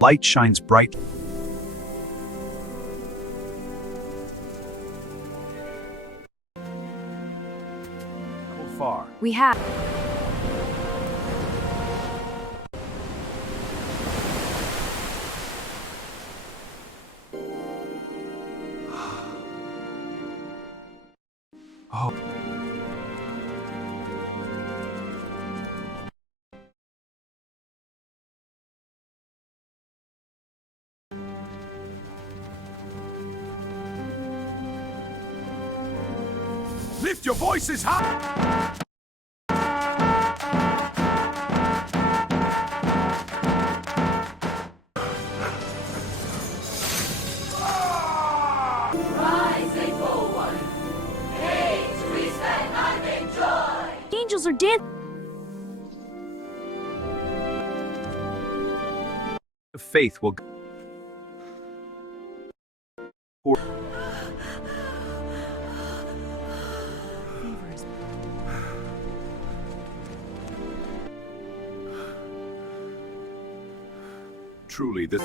Light shines bright. Far. We have. Oh. Lift your voices high! Angels are dead. Faith will. Truly, this.